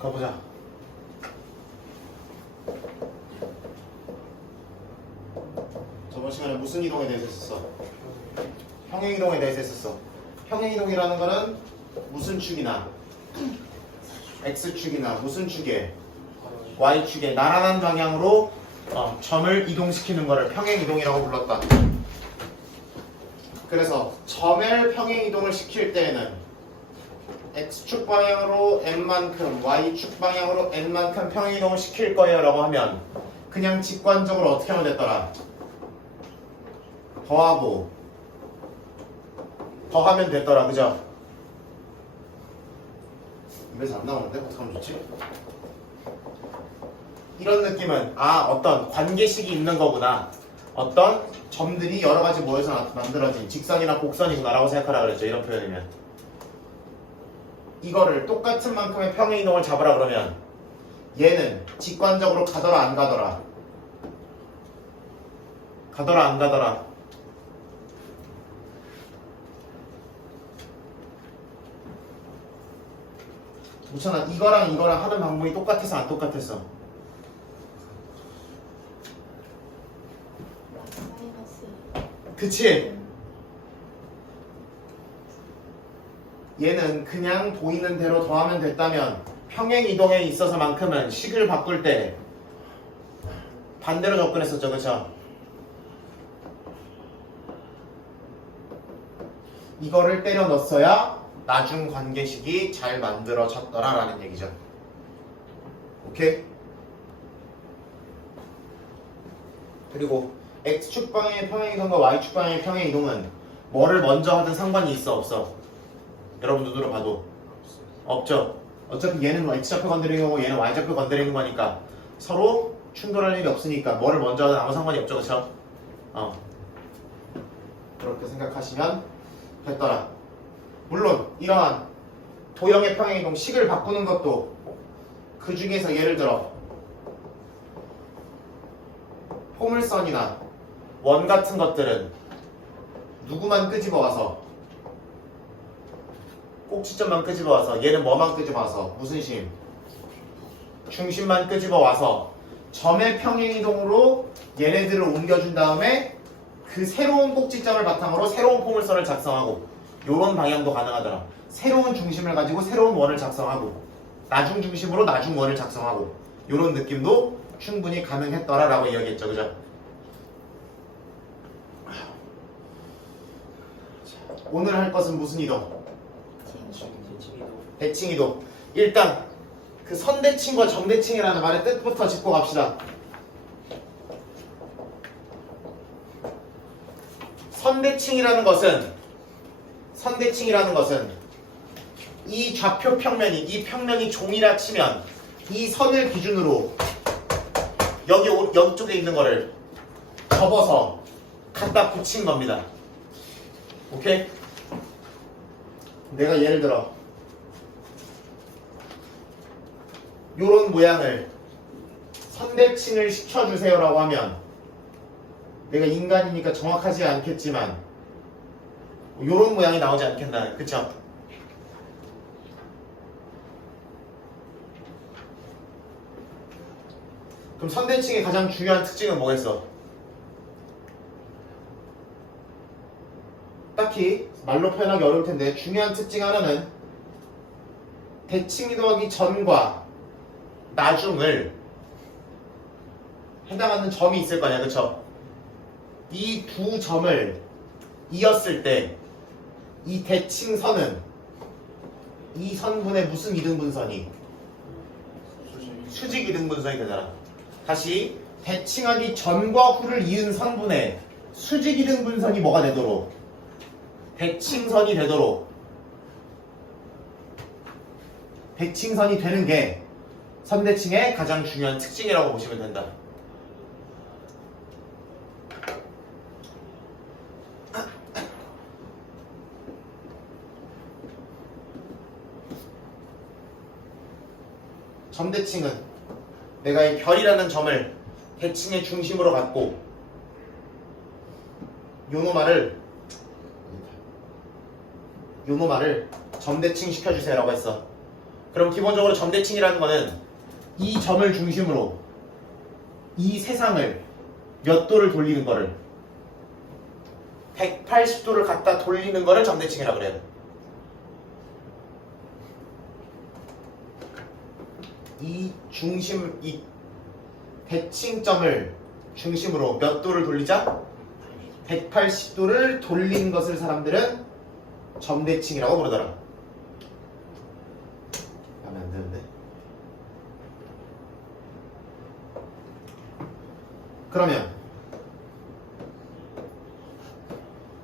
가보자. 저번 시간에 무슨 이동에 대해서 했었어? 평행이동에 대해서 했었어. 평행이동이라는 거는 무슨 축이나 X축이나 무슨 축에 Y축에 나란한 방향으로 점을 이동시키는 거를 평행이동이라고 불렀다. 그래서 점을 평행이동을 시킬 때에는 X축 방향으로 n만큼 Y축 방향으로 n만큼 평행이동을 시킬 거예요 라고 하면 그냥 직관적으로 어떻게 하면 됐더라? 더하고 더하면 됐더라. 그죠? 입에서 안 나오는데? 어떡하면 좋지? 이런 느낌은 어떤 관계식이 있는 거구나. 어떤 점들이 여러 가지 모여서 만들어진 직선이나 곡선이구나 라고 생각하라 그랬죠. 이런 표현이면. 이거를 똑같은 만큼의 평행이동을 잡으라 그러면 얘는 직관적으로 가더라 안 가더라? 가더라 안 가더라? 우찬아, 이거랑 이거랑 하는 방법이 똑같아서 안 똑같았어? 그치? 얘는 그냥 보이는 대로 더하면 됐다면 평행이동에 있어서만큼은 식을 바꿀 때 반대로 접근했었죠. 그쵸? 이거를 때려 넣었어야 나중 관계식이 잘 만들어졌더라 라는 얘기죠. 오케이? 그리고 X축 방향의 평행이동과 Y축 방향의 평행이동은 뭐를 먼저 하든 상관이 있어 없어? 여러분 눈으로 봐도 없죠? 어차피 얘는 X좌표 건드리는 거고 얘는 Y좌표 건드리는 거니까 서로 충돌할 일이 없으니까 뭐를 먼저 하든 아무 상관이 없죠. 그쵸? 그렇게 생각하시면 됐더라. 물론 이러한 도형의 평행이동 식을 바꾸는 것도 그 중에서 예를 들어 포물선이나 원 같은 것들은 누구만 끄집어와서 꼭지점만 끄집어와서 얘는 뭐만 끄집어와서 무슨 심? 중심만 끄집어와서 점의 평행이동으로 얘네들을 옮겨준 다음에 그 새로운 꼭지점을 바탕으로 새로운 포물선을 작성하고 요런 방향도 가능하더라. 새로운 중심을 가지고 새로운 원을 작성하고 나중 중심으로 나중 원을 작성하고 요런 느낌도 충분히 가능했더라 라고 이야기했죠. 그죠? 오늘 할 것은 무슨 이동? 대칭이동. 일단 그 선대칭과 점대칭이라는 말의 뜻부터 짚고 갑시다. 선대칭이라는 것은 이 좌표 평면이 이 평면이 종이라 치면 이 선을 기준으로 여기 옆쪽에 있는 거를 접어서 갖다 붙인 겁니다. 오케이? 내가 예를 들어 요런 모양을 선대칭을 시켜주세요 라고 하면 내가 인간이니까 정확하지 않겠지만 요런 모양이 나오지 않겠나. 그쵸? 그럼 선대칭의 가장 중요한 특징은 뭐겠어? 딱히 말로 표현하기 어려울 텐데 중요한 특징 하나는 대칭 이동하기 전과 나중을 해당하는 점이 있을 거 아니야. 그쵸? 이 두 점을 이었을 때 이 대칭선은 이 선분의 무슨 이등분선이? 수직 이등분선이 되잖아. 다시 대칭하기 전과 후를 이은 선분의 수직 이등분선이 뭐가 되도록? 대칭선이 되도록 대칭선이 되는 게 선대칭의 가장 중요한 특징이라고 보시면 된다. 점대칭은 내가 이 별이라는 점을 대칭의 중심으로 갖고 요노마를 점대칭 시켜주세요 라고 했어. 그럼 기본적으로 점대칭이라는 거는 이 점을 중심으로 이 세상을 몇 도를 돌리는 거를 180도를 갖다 돌리는 거를 점대칭이라고 그래요. 이 중심, 이 대칭점을 중심으로 몇 도를 돌리자? 180도를 돌린 것을 사람들은 점대칭이라고 부르더라. 하면 안 되는데. 그러면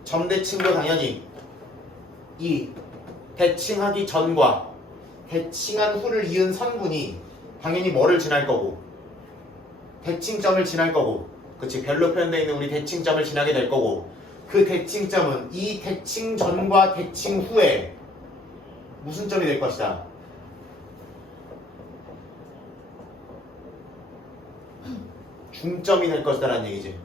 점대칭도 당연히 이 대칭하기 전과 대칭한 후를 이은 선분이 당연히 뭐를 지날 거고 대칭점을 지날 거고, 그치? 별로 표현되어 있는 우리 대칭점을 지나게 될 거고, 그 대칭점은 이 대칭 전과 대칭 후에 무슨 점이 될 것이다? 중점이 될 것이다 라는 얘기지.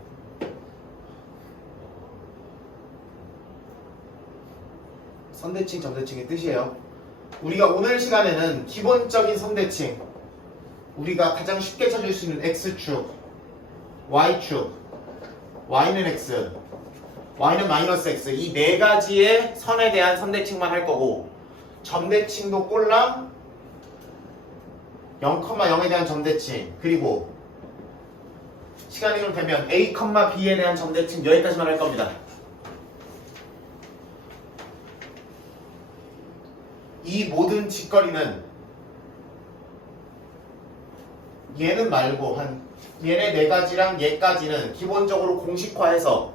선대칭, 점대칭의 뜻이에요. 우리가 오늘 시간에는 기본적인 선대칭, 우리가 가장 쉽게 찾을 수 있는 X축, Y축, Y는 X, Y는 마이너스 X, 이 네 가지의 선에 대한 선대칭만 할 거고, 점대칭도 꼴랑 0,0에 대한 점대칭, 그리고 시간이 좀 되면 A, B에 대한 점대칭 여기까지만 할 겁니다. 이 모든 짓거리는 얘는 말고 얘네 네 가지랑 얘까지는 기본적으로 공식화해서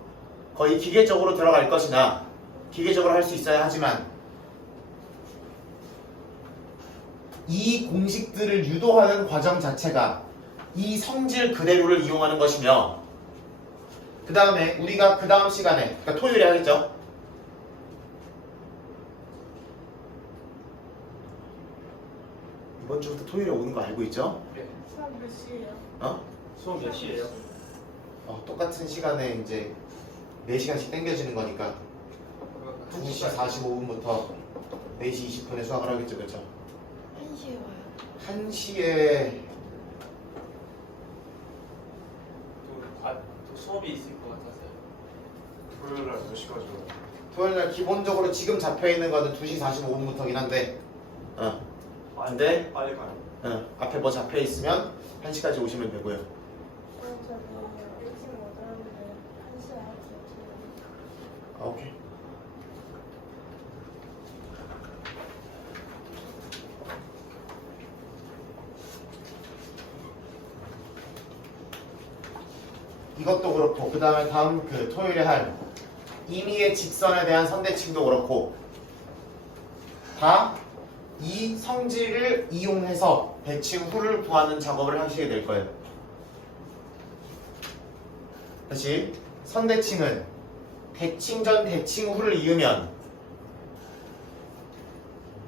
거의 기계적으로 들어갈 것이나 기계적으로 할 수 있어야 하지만, 이 공식들을 유도하는 과정 자체가 이 성질 그대로를 이용하는 것이며, 그 다음에 우리가 그 다음 시간에, 그러니까 토요일에 하겠죠. 이번 주부터 토요일에 오는 거 알고 있죠? 네. 수업 몇 시에요? 수업 몇 시에요? 똑같은 시간에 이제 4시간씩 당겨지는 거니까 2시 45분부터 4시 20분에 수학을 하겠죠, 그렇죠? 1시에 와요. 1시에 또 수업이 있을 것 같아서요. 토요일 날 몇 시까지 와요? 토요일날 기본적으로 지금 잡혀있는 거는 2시 45분부터긴 한데, 근데 빨리 가요. 앞에 뭐 잡혀있으면 1시까지 오시면 되고요. 저는 일찍 못 오는데 1시에 할게요. 오케이. 이것도 그렇고, 그 다음에 다음 그 토요일에 할 임의의 직선에 대한 선대칭도 그렇고, 다 이 성질을 이용해서 대칭 후를 구하는 작업을 하시게 될 거예요. 다시, 선대칭은 대칭 전 대칭 후를 이으면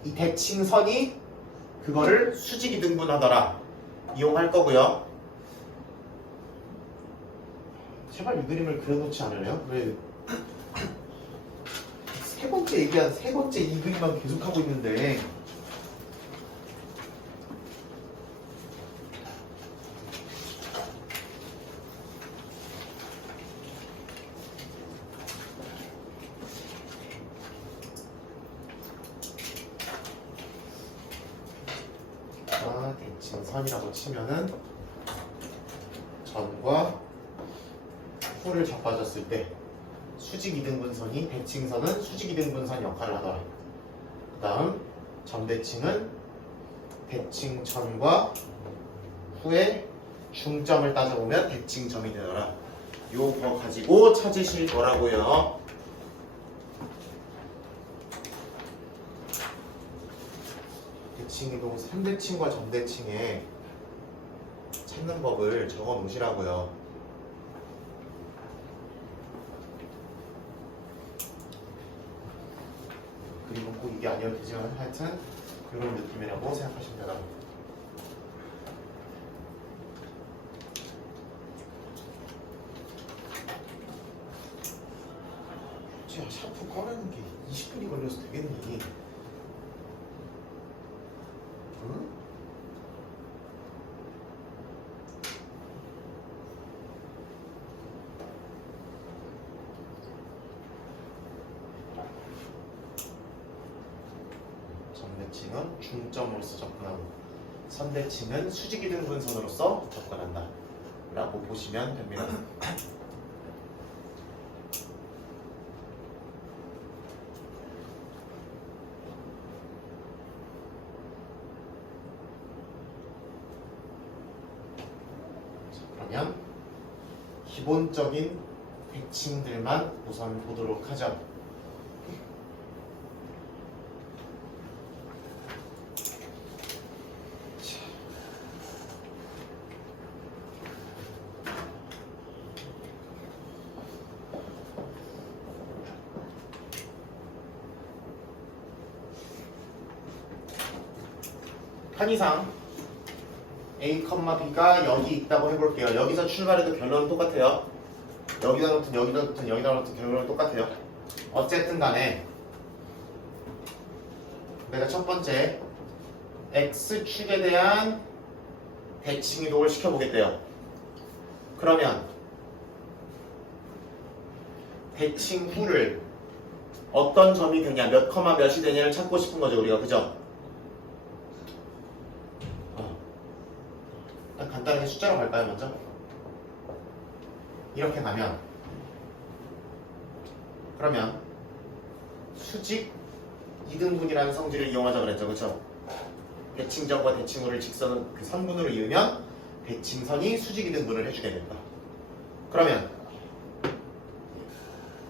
이 대칭선이 그거를 수직이 등분하더라 이용할 거고요. 제발 이 그림을 그려놓지 않으래요? 왜 세 번째 얘기한 세 번째 이 그림만 계속하고 있는데. 대칭선이라고 치면은 전과 후를 잡아줬을 때 수직 이등분선이, 대칭선은 수직 이등분선 역할을 하더라. 그 다음 점대칭은 대칭전과 후의 중점을 따져보면 대칭점이 되더라. 요거 가지고 찾으실 거라고요. 대칭이동 3대칭과 점대칭에 찾는 법을 적어 놓으시라고요. 그리고 꼭 이게 아니어도 되지만 하여튼 그런 느낌이라고 생각하시면 되다. 제가 샤프 꺼내는 게 20분이 걸려서 되겠니? 정대칭은 중점으로서 접근하고 선대칭은 수직이등분선으로서 접근한다 라고 보시면 됩니다. 그러면 기본적인 대칭들만 우선 보도록 하죠. 편의상 A, B가 여기 있다고 해볼게요. 여기서 출발해도 결론은 똑같아요. 여기다 놓든 여기다 놓든 여기다 놓든 결론은 똑같아요. 어쨌든 간에 내가 첫 번째 X축에 대한 대칭 이동을 시켜보겠대요. 그러면 대칭 후를 어떤 점이 되냐, 몇 커마 몇이 되냐를 찾고 싶은 거죠, 우리가. 그죠? 간단하게 숫자로 갈까요, 먼저? 이렇게 가면 그러면 수직 이등분이라는 성질을 이용하자 그랬죠, 그렇죠? 대칭점과 대칭후를 직선 그 선분으로 이으면 대칭선이 수직 이등분을 해주게 됩니다. 그러면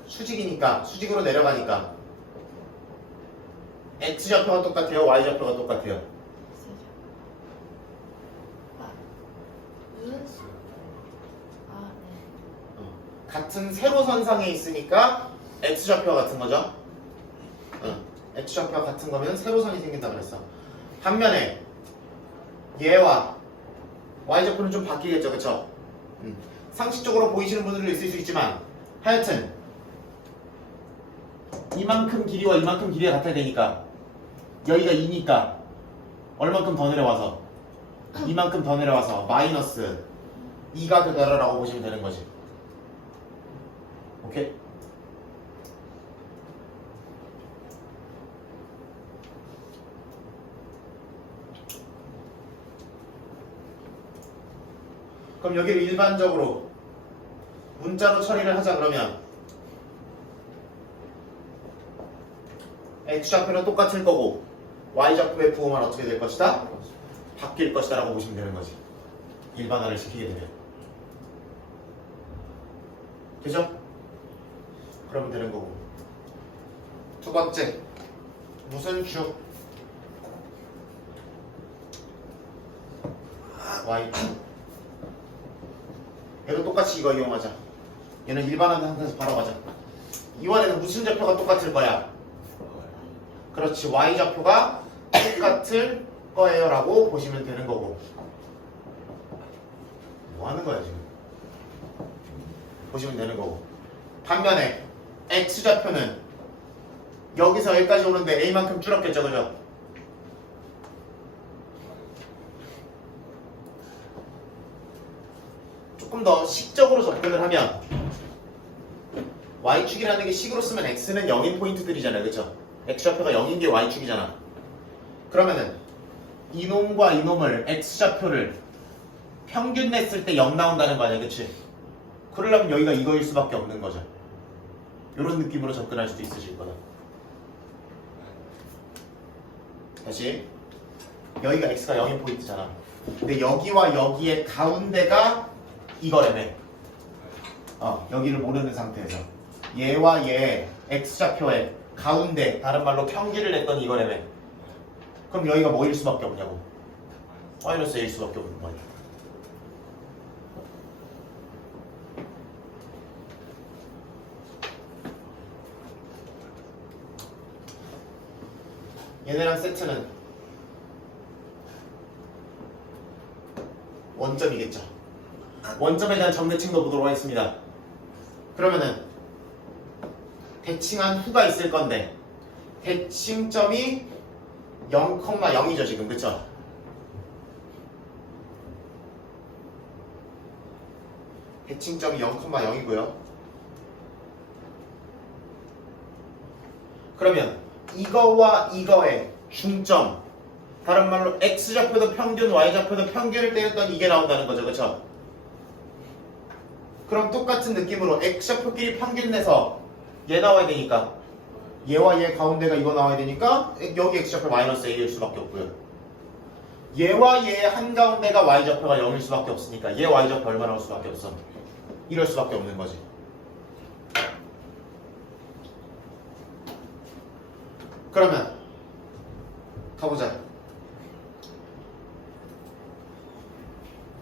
수직이니까 수직으로 내려가니까 x 좌표가 똑같아요, y 좌표가 똑같아요. 같은 세로선상에 있으니까 x좌표가 같은 거죠. x좌표가 같은 거면 세로선이 생긴다 그랬어. 반면에 얘와 y좌표는 좀 바뀌겠죠, 그쵸? 상식적으로 보이시는 분들도 있을 수 있지만 하여튼 이만큼 길이와 이만큼 길이가 같아야 되니까 여기가 2니까 얼만큼 더 내려와서 이만큼 더 내려와서 마이너스 2가 되더라라고 보시면 되는 거지. 오케이? 그럼 여기를 일반적으로 문자로 처리를 하자 그러면 x좌표는 똑같을 거고 y좌표의 부호만 어떻게 될 것이다? 바뀔 것이다 라고 보시면 되는 거지. 일반화를 시키게 되면. 되죠? 그러면 되는 거고. 두 번째, 무슨 축? Y축. 얘도 똑같이 이거 이용하자. 얘는 일반화된 상태에서 바로 가자. 이번에는 무슨 좌표가 똑같을 거야? 그렇지, Y좌표가 똑같을 거예요 라고 보시면 되는 거고. 뭐 하는 거야 지금? 보시면 되는 거고. 반면에 X좌표는 여기서 여기까지 오는데 A만큼 줄었겠죠, 그죠? 조금 더 식적으로 접근을 하면 Y축이라는 게 식으로 쓰면 X는 0인 포인트들이잖아요, 그쵸? X좌표가 0인 게 Y축이잖아. 그러면은 이놈과 이놈을 X좌표를 평균 냈을 때 0 나온다는 거 아니야, 그치? 그러려면 여기가 이거일 수밖에 없는 거죠. 이런 느낌으로 접근할 수도 있으실 거다. 다시 여기가 x가 0인 포인트잖아. 근데 여기와 여기의 가운데가 이거라며. 여기를 모르는 상태에서 얘와 얘 x좌표의 가운데, 다른 말로 평기를 냈던 이거라며. 그럼 여기가 뭐일 수밖에 없냐고. 마이너스 a일 수밖에 없는 거야. 얘네랑 세트는 원점이겠죠. 원점에 대한 정대칭도 보도록 하겠습니다. 그러면은 대칭한 후가 있을 건데 대칭점이 0,0이죠 지금, 그쵸? 대칭점이 0,0이고요. 그러면 이거와 이거의 중점. 다른 말로 x좌표도 평균, y좌표도 평균을 때렸더니 이게 나온다는 거죠. 그쵸? 그럼 똑같은 느낌으로 x좌표끼리 평균 내서 얘 나와야 되니까 얘와 얘 가운데가 이거 나와야 되니까 여기 x좌표 마이너스 a일 수밖에 없고요. 얘와 얘 한가운데가 y좌표가 0일 수밖에 없으니까 얘 y좌표 얼마 나올 수밖에 없어? 이럴 수밖에 없는 거지. 그러면 가보자.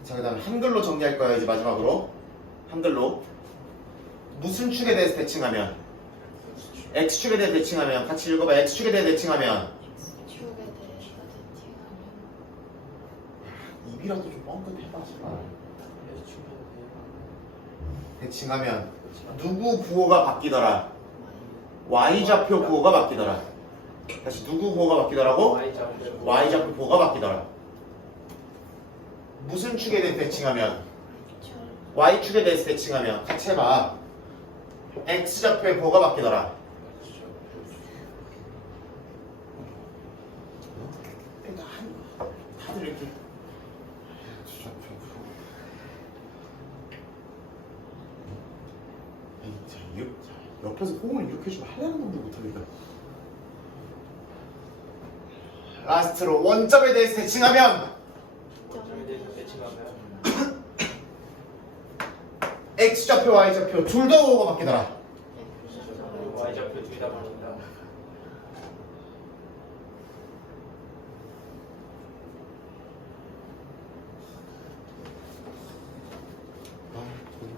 자, 그 다음에 한글로 정리할 거야. 이제 마지막으로 한글로 무슨 축에 대해서 대칭하면 x축에 대해서 대칭하면 같이 읽어봐. x축에 대해서 대칭하면 X축에 대해서 대칭하면 입이라도 좀 뻥끗해봐. 대칭하면 누구 부호가 바뀌더라? y좌표 부호가 바뀌더라. 다시 누구 부호가 바뀌더라고? y좌표 부호가 바뀌더라. 무슨 축에 대해서 대칭하면 y축에 대해서 대칭하면 같이 해봐. x좌표의 부호가 바뀌더라. 다들 이렇게 옆에서 호응을 이렇게 해주면 하려는 놈도 못하겠다. 라스트로 원점에 대해서 대칭하면 x좌표, y좌표 둘 다 부호가 바뀌더라. y좌표 둘 다 바뀐다.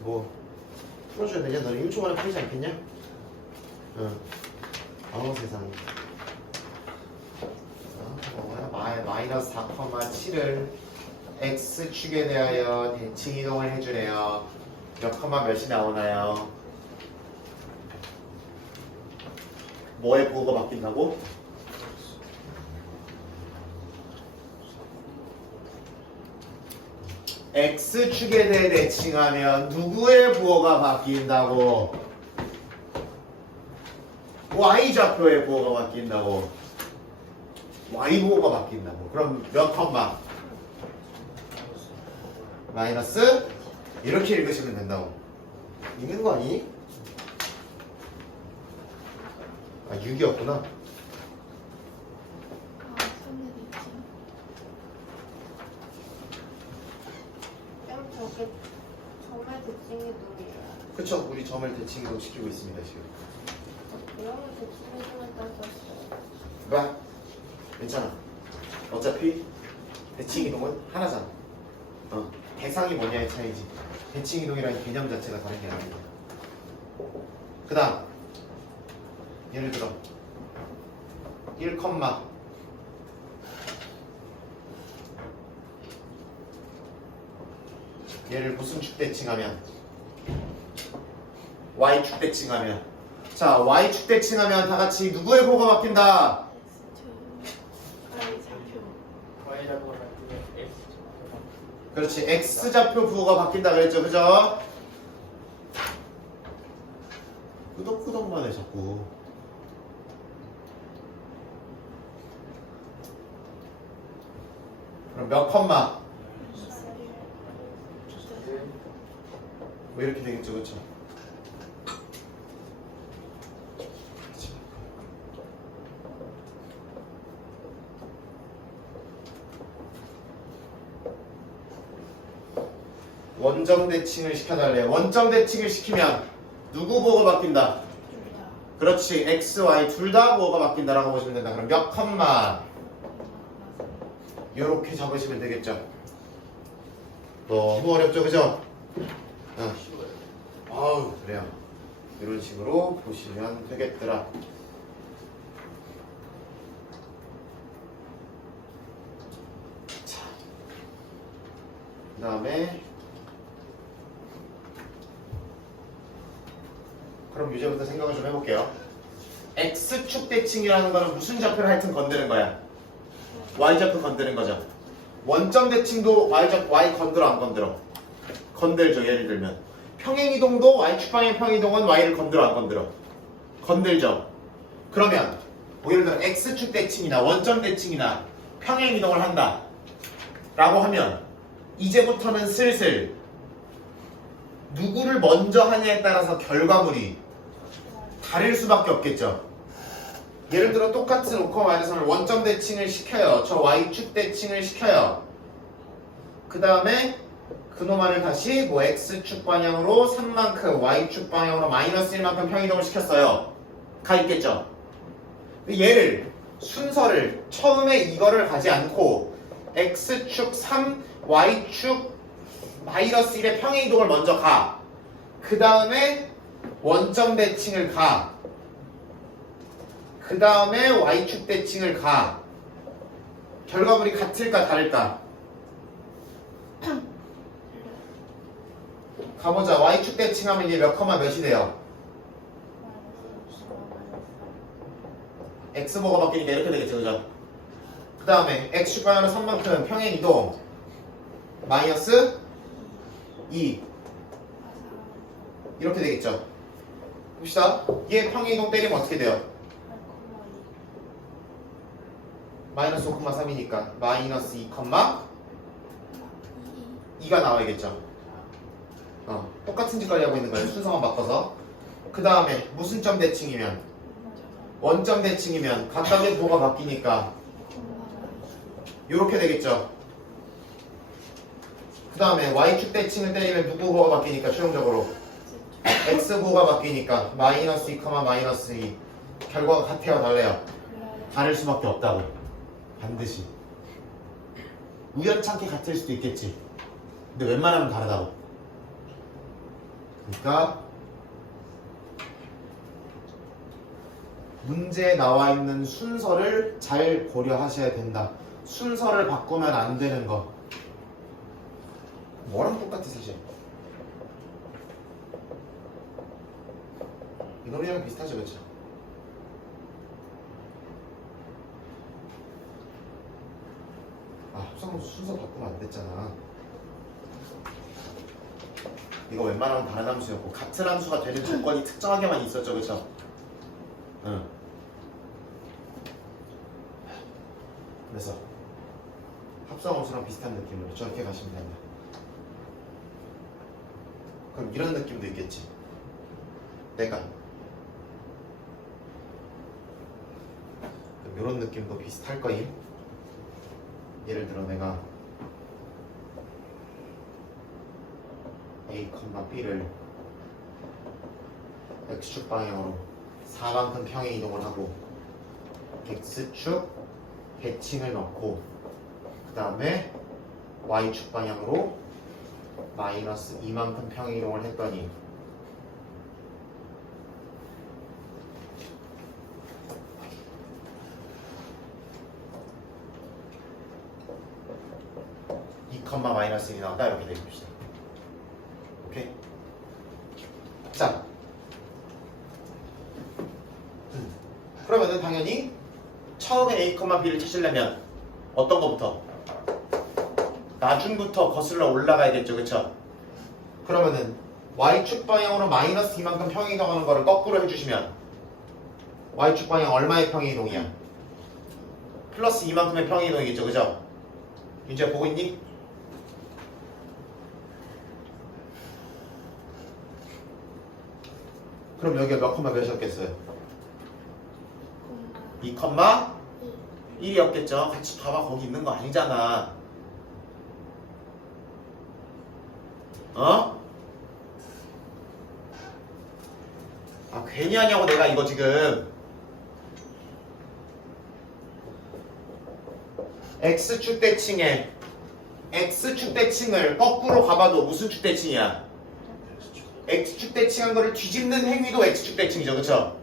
뭐 풀어줘야 되냐? 너 1초 만에 풀리지 않겠냐? 응. 아우 세상에. 마이너스 4,7을 x축에 대하여 대칭 이동을 해주래요. 몇 컴마 몇이 나오나요? 뭐의 부호가 바뀐다고? x축에 대해 대칭하면 누구의 부호가 바뀐다고? y좌표의 부호가 바뀐다고. y부호가 바뀐다고. 그럼 몇 컴마? 마이너스? 이렇게 읽으시면 된다고. 읽는 거 아니니? 아 6이었구나. 아, 손에 대칭. 그럼 저게 정말 대칭이 동이에요. 그쵸? 우리 점을 대칭 이동 시키고 있습니다 지금. 그러면 대칭해주면 따졌어요. 봐. 괜찮아. 어차피 대칭 이동은 하나잖아. 대상이 뭐냐의 차이지. 대칭 이동이라는 개념 자체가 다른 게 아니고. 그 다음 예를 들어 1, 얘를 무슨 축 대칭하면 y축 대칭하면 자 y축 대칭하면 다같이 누구의 부호가 바뀐다? y좌표가 바뀌면 x좌표. 그렇지. x좌표 부호가 바뀐다 그랬죠. 그죠? 끄덕끄덕만 해 자꾸. 그럼 몇 컴마? 뭐 이렇게 되겠죠. 그쵸? 원점 대칭을 시켜달래요. 원점 대칭을 시키면 누구 부호가 바뀐다? 그렇지. x, y 둘 다 부호가 바뀐다라고 보시면 된다. 그럼 몇 컴마? 요렇게 적으시면 되겠죠. 너무 어렵죠, 그죠? 아우 그래요. 이런 식으로 보시면 되겠더라. 자, 그 다음에 그럼 이제부터 생각을 좀 해볼게요. x축 대칭이라는 거는 무슨 좌표를 하여튼 건드는 거야? y좌표 건드는 거죠. 원점 대칭도 y 건드려 안 건드려? 건들죠. 예를 들면 평행이동도 y축 방향 평행이동은 y를 건드려 안 건드려? 건들죠. 그러면 뭐 예를 들어 x축 대칭이나 원점 대칭이나 평행 이동을 한다 라고 하면 이제부터는 슬슬 누구를 먼저 하냐에 따라서 결과물이 다를 수밖에 없겠죠. 예를 들어 똑같은 5,1을 원점 대칭을 시켜요. 저 y축 대칭을 시켜요. 그 다음에 그놈아를 다시 뭐 x축 방향으로 3만큼 y축 방향으로 마이너스 1만큼 평이동을 시켰어요. 가 있겠죠. 얘를 순서를 처음에 이거를 가지 않고 x축 3, y축 마이너스 1의 평행이동을 먼저 가. 그 다음에 원점 대칭을 가. 그 다음에 y축 대칭을 가. 결과물이 같을까 다를까? 가보자. y축 대칭하면 이게 몇 컴마 몇이 돼요? x버가 바뀌니까 이렇게 되겠죠, 그죠? 그 다음에 x축 방향으로 3만큼 평행이동 마이너스 2 이렇게 되겠죠. 봅시다. 얘 평행이동 때리면 어떻게 돼요? 마이너스 5,3이니까 마이너스 2, 2가 나와야겠죠. 똑같은 짓까지 하고 있는 거예요. 순서만 바꿔서. 그 다음에 무슨 점 대칭이면? 원점 대칭이면 각각의 부호가 바뀌니까 이렇게 되겠죠. 그 다음에 y축 대칭을 때리면 누구 부호가 바뀌니까 최종적으로 x 부호가 바뀌니까 마이너스 2, 마이너스 2 결과가 같아요 달라요? 다를 수밖에 없다고. 반드시. 우연찮게 같을 수도 있겠지. 근데 웬만하면 다르다고. 그러니까 문제에 나와 있는 순서를 잘 고려하셔야 된다. 순서를 바꾸면 안 되는 거. 뭐랑 똑같아 사실. 이 노래랑 비슷하죠, 그렇죠? 합성함수 순서 바꾸면 안 됐잖아. 이거 웬만하면 다른 함수였고 같은 함수가 되는 조건이 특정하게만 있었죠, 그렇죠? 응. 그래서 합성함수랑 비슷한 느낌으로 저렇게 가시면 됩니다. 그럼 이런 느낌도 있겠지. 내가 그럼 이런 느낌도 비슷할 거임. 예를 들어 내가 A, B를 X축 방향으로 4만큼 평행 이동을 하고 X축 대칭을 넣고 그 다음에 Y축 방향으로 마이너스 2만큼 평행 이동을 했더니 마이너스 1이 나온다 이렇게 되겠습니다. 오케이? 자 그러면은 당연히 처음에 A, B를 찾으려면 어떤 거부터? 나중부터 거슬러 올라가야겠죠, 그쵸? 그러면은 Y축 방향으로 마이너스 2만큼 평행 이동하는 거를 거꾸로 해주시면 Y축 방향 얼마의 평행 이동이야? 플러스 2만큼의 평행 이동이겠죠, 그죠? 윤지야 보고 있니? 그럼 여기가 몇 컴마 몇이었겠어요? 2, 1이었겠죠? 같이 봐봐. 거기 있는 거 아니잖아. 괜히 하냐고 내가 이거 지금 X축 대칭에 X축 대칭을 거꾸로 가봐도 무슨 축 대칭이야? X축 대칭한 거를 뒤집는 행위도 X축 대칭이죠, 그쵸?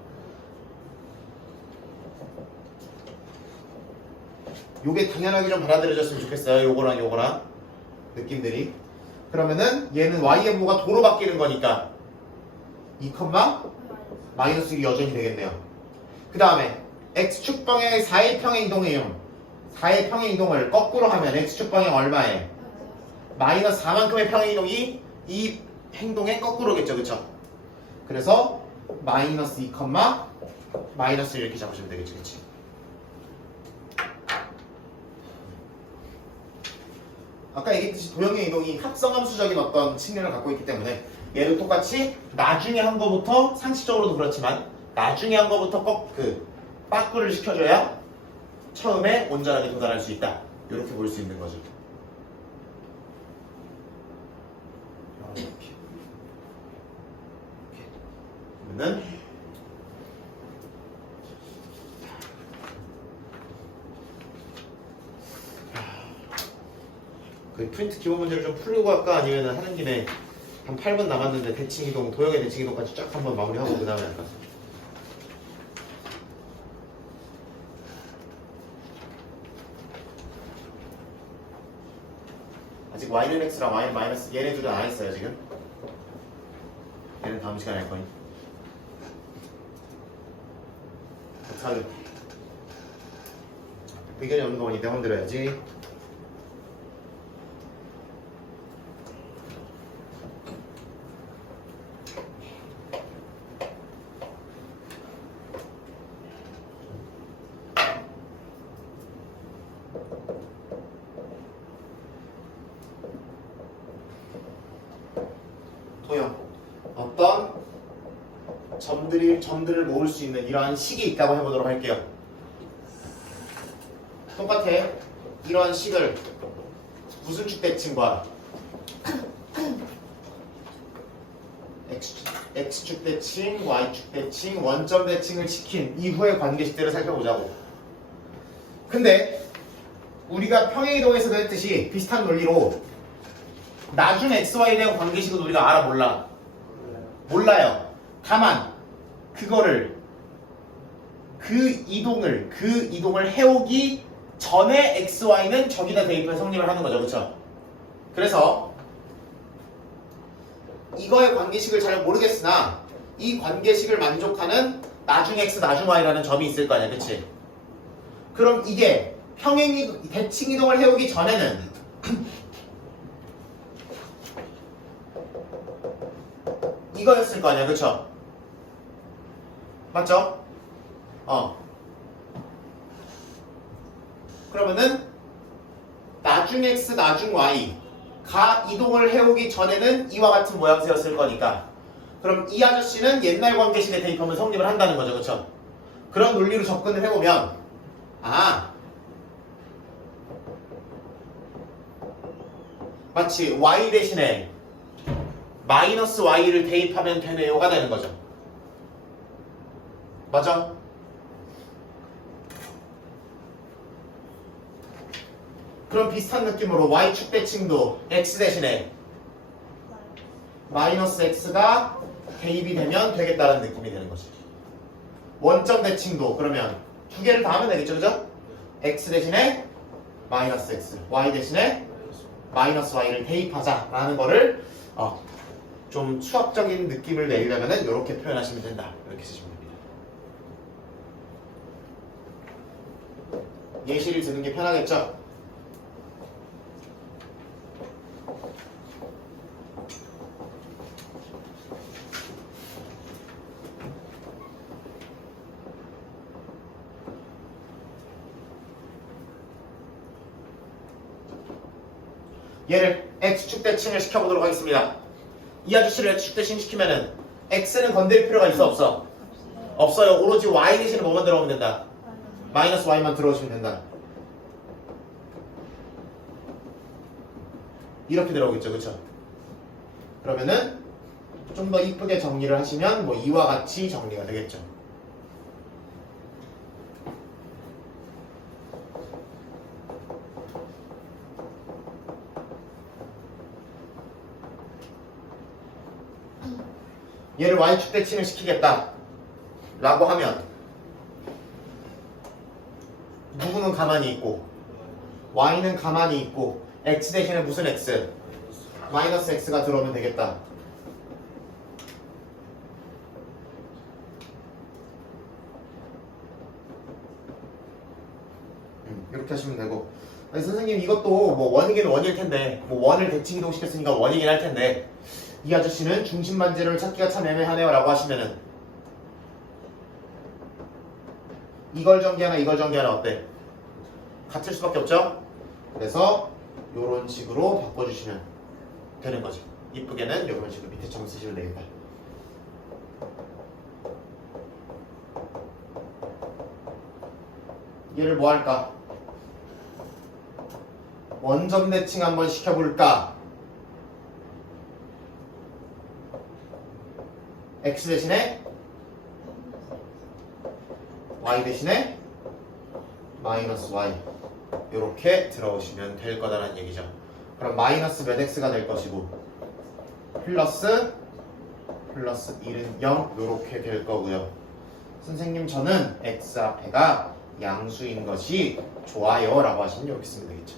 요게 당연하게 좀 받아들여졌으면 좋겠어요. 요거랑 느낌들이. 그러면은 얘는 Y의 부호가 도로 바뀌는 거니까 2, 마이너스 1이 여전히 되겠네요. 그 다음에 X축 방향의 4의 평행 이동이에요. 4의 평행 이동을 거꾸로 하면 X축 방향 얼마에? 마이너스 4만큼의 평행 이동이 이 행동의 거꾸로겠죠, 그쵸? 그래서 마이너스 2, 마이너스 1 이렇게 잡으시면 되겠지, 그치? 아까 얘기했듯이 도형의 이동이 합성함수적인 어떤 측면을 갖고 있기 때문에 얘도 똑같이 나중에 한 거부터 상식적으로도 그렇지만 나중에 한 거부터 꼭 빠꾸를 시켜줘야 처음에 온전하게 도달할 수 있다. 이렇게 볼 수 있는 거죠. 그러면은 그 프린트 기본 문제를 좀 풀고 할까? 아니면 하는 김에 한 8분 남았는데 대칭이동, 도형의 대칭이동까지 쫙 한번 마무리하고 그 다음에 할까? 아직 y는 x랑 y는 마이너스 얘네 둘은 안 했어요 지금. 얘는 다음 시간에 할 거니. 어떡하죠? 의견이 없는 거니 내 맘대로 해야지. 도형 어떤 점들을 모을 수 있는 이러한 식이 있다고 해보도록 할게요. 똑같아. 이러한 식을 무슨 축 대칭과 x축 대칭, y축 대칭, 원점 대칭을 시킨 이후의 관계식들을 살펴보자고. 근데 우리가 평행이동에서도 했듯이 비슷한 논리로 나중 xy에 대한 관계식은 우리가 알아 몰라? 몰라요. 다만 그거를 그 이동을 해오기 전에 xy는 저기다 대입해서 성립을 하는 거죠. 그렇죠? 그래서 이거의 관계식을 잘 모르겠으나 이 관계식을 만족하는 나중 x 나중 y라는 점이 있을 거 아니야. 그치? 그럼 이게 대칭 이동을 해오기 전에는 이거였을 거 아니야. 그쵸? 맞죠? 그러면은 나중 x 나중 y가 이동을 해오기 전에는 이와 같은 모양새였을 거니까 그럼 이 아저씨는 옛날 관계식에 대입하면 성립을 한다는 거죠. 그쵸? 그런 논리로 접근을 해보면 마치 y 대신에 마이너스 y를 대입하면 되네요가 되는 거죠. 맞아? 그럼 비슷한 느낌으로 y축 대칭도 x 대신에 마이너스 x가 대입이 되면 되겠다는 느낌이 되는 거지. 원점 대칭도 그러면 두 개를 다 하면 되겠죠. 그죠? x 대신에 마이너스 x, y 대신에 마이너스 y를 대입하자라는 거를 좀 수학적인 느낌을 내려면은 이렇게 표현하시면 된다. 이렇게 쓰시면 됩니다. 예시를 드는 게 편하겠죠? 얘를 x축 대칭을 시켜보도록 하겠습니다. 이 아저씨를 x축 대칭 시키면은 x는 건드릴 필요가 있어 없어? 없어요. 오로지 y 대신에 뭐만 들어오면 된다? 마이너스 y만 들어오시면 된다. 이렇게 들어오겠죠. 그쵸? 그러면은 좀 더 이쁘게 정리를 하시면 뭐 이와 같이 정리가 되겠죠. 얘를 y축 대칭을 시키겠다 라고 하면 누구는 가만히 있고 y는 가만히 있고 x 대신에 무슨 x? 마이너스 x가 들어오면 되겠다. 이렇게 하시면 되고 아니, 선생님 이것도 뭐 원이긴 원일 텐데 뭐 원을 대칭 이동시켰으니까 원이긴 할 텐데 이 아저씨는 중심만 재료를 찾기가 참 애매하네요 라고 하시면은 이걸 전개하나 이걸 전개하나 어때? 같을 수밖에 없죠? 그래서 요런 식으로 바꿔주시면 되는 거죠. 이쁘게는 요런 식으로 밑에처럼 쓰시면 되겠다. 얘를 뭐 할까? 원점 대칭 한번 시켜볼까? x 대신에 y 대신에 마이너스 y 이렇게 들어오시면 될 거다라는 얘기죠. 그럼 마이너스 몇 x가 될 것이고 플러스 1은 0 이렇게 될 거고요. 선생님 저는 x 앞에가 양수인 것이 좋아요 라고 하시면 이렇게 쓰면 되겠죠.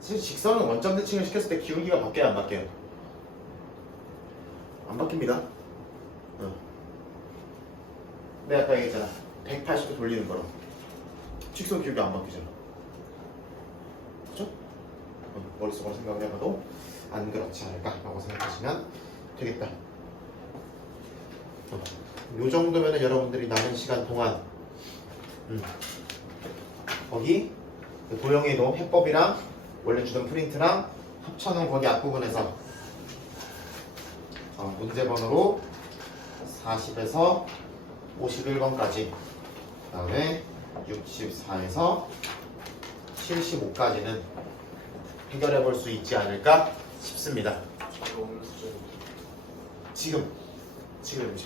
사실 직선은 원점 대칭을 시켰을 때 기울기가 바뀌어요 안 바뀌어요? 안 바뀝니다. 내가 아까 얘기했잖아 180도 돌리는 거로 직선 기울기 안 바뀌잖아. 그죠? 머릿속으로 생각을 해봐도 안 그렇지 않을까 라고 생각하시면 되겠다. 요 정도면은 여러분들이 남은 시간 동안 거기 그 도형의 노 해법이랑 원래 주던 프린트랑 합쳐놓은 거기 앞부분에서 문제 번호로 40에서 51번까지 그 다음에 64에서 75까지는 해결해 볼 수 있지 않을까 싶습니다. 너무 수준. 지금